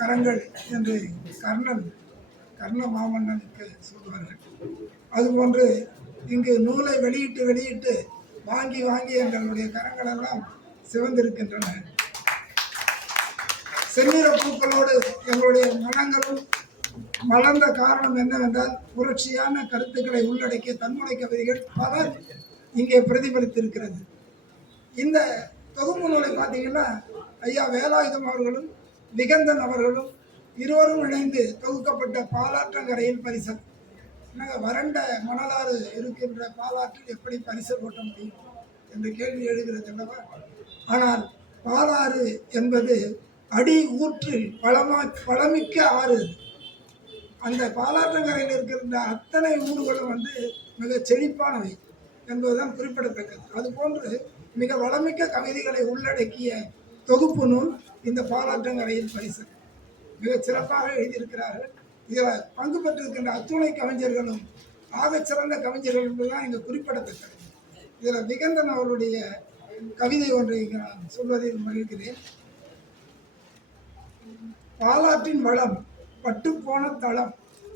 கரங்கள் என்று கர்ணன் கர்ண மாமன்னனுக்கு சொல்வார்கள். அதுபோன்று இங்கு நூலை வெளியிட்டு வெளியிட்டு வாங்கி வாங்கி எங்களுடைய கரங்கள் எல்லாம் சிவந்திருக்கின்றன. செந்நிற பூக்களோடு எங்களுடைய மனங்களும் மலர்ந்த காரணம் என்னவென்றால் புரட்சியான கருத்துக்களை உள்ளடக்கிய தன்முனை கவிதைகள் பல இங்கே பிரதிபலித்திருக்கிறது. இந்த தொகுப்பு நூலை பார்த்தீங்கன்னா ஐயா வேலாயுதம் அவர்களும் நிகந்தன் அவர்களும் இருவரும் இணைந்து தொகுக்கப்பட்ட பாலாற்றங்கரையில் பரிசல். என்னங்க வறண்ட மணலாறு இருக்கின்ற பாலாற்றில் எப்படி பரிசல் ஓட்ட முடியும் என்ற கேள்வி எழுகிறது அல்லவா? ஆனால் பாலாறு என்பது அடி ஊற்றில் பழமா பழமிக்க ஆறு. அந்த பாலாற்றங்கரையில் இருக்கின்ற அத்தனை ஊர்களும் வந்து மிக செழிப்பானவை என்பதுதான் குறிப்பிடத்தக்கது. அதுபோன்று மிக வளமிக்க கவிதைகளை உள்ளடக்கிய தொகுப்பு நூல் இந்த பாலாற்றங்கரையில் பரிசு. மிக சிறப்பாக எழுதியிருக்கிறார்கள். இதில் பங்கு பெற்றிருக்கின்ற அத்துணை கவிஞர்களும் ஆகச் சிறந்த கவிஞர்கள் என்பதுதான் இங்கு குறிப்பிடத்தக்கது. இதில் விகந்தன் அவருடைய கவிதை ஒன்றை நான் சொல்வதில் மகிழ்கிறேன். பாலாற்றின் வளம் பட்டுப்போன தளம்.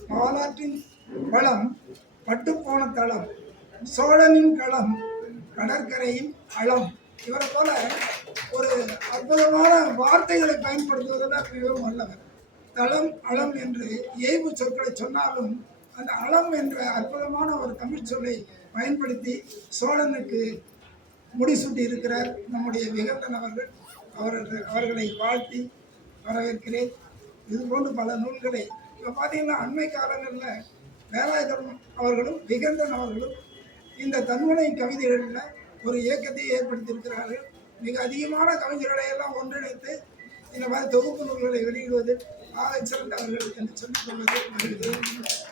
பாலாற்றின் வளம் பட்டுப்போன தளம். சோழனின் களம் கடற்கரையின் அளம். இவரை போல ஒரு அற்புதமான வார்த்தைகளை பயன்படுத்துவதில் மிகவும் வல்லவர் தளம் அளம் என்று ஏய்வு சொற்களை சொன்னாலும் அந்த அளம் என்ற அற்புதமான ஒரு தமிழ் சொல்லை பயன்படுத்தி சோழனுக்கு முடிசூட்டி இருக்கிறார் நம்முடைய விகந்தன் அவர்கள். அவர்கள் அவர்களை வாழ்த்தி வரவேற்கிறேன். இது போன்று பல நூல்களை இப்போ பார்த்தீங்கன்னா அண்மை காலங்களில் வேலாயுதம் அவர்களும் விகந்தன் அவர்களும் இந்த தன்முனை கவிதைகளில் ஒரு இயக்கத்தை ஏற்படுத்தியிருக்கிறார்கள். மிக அதிகமான கவிஞர்களை எல்லாம் ஒன்றிணைத்து இந்த மாதிரி தொகுப்பு நூல்களை வெளியிடுவது ஆகச் சிறந்தவர்கள் என்று சொல்லிக் கொள்வது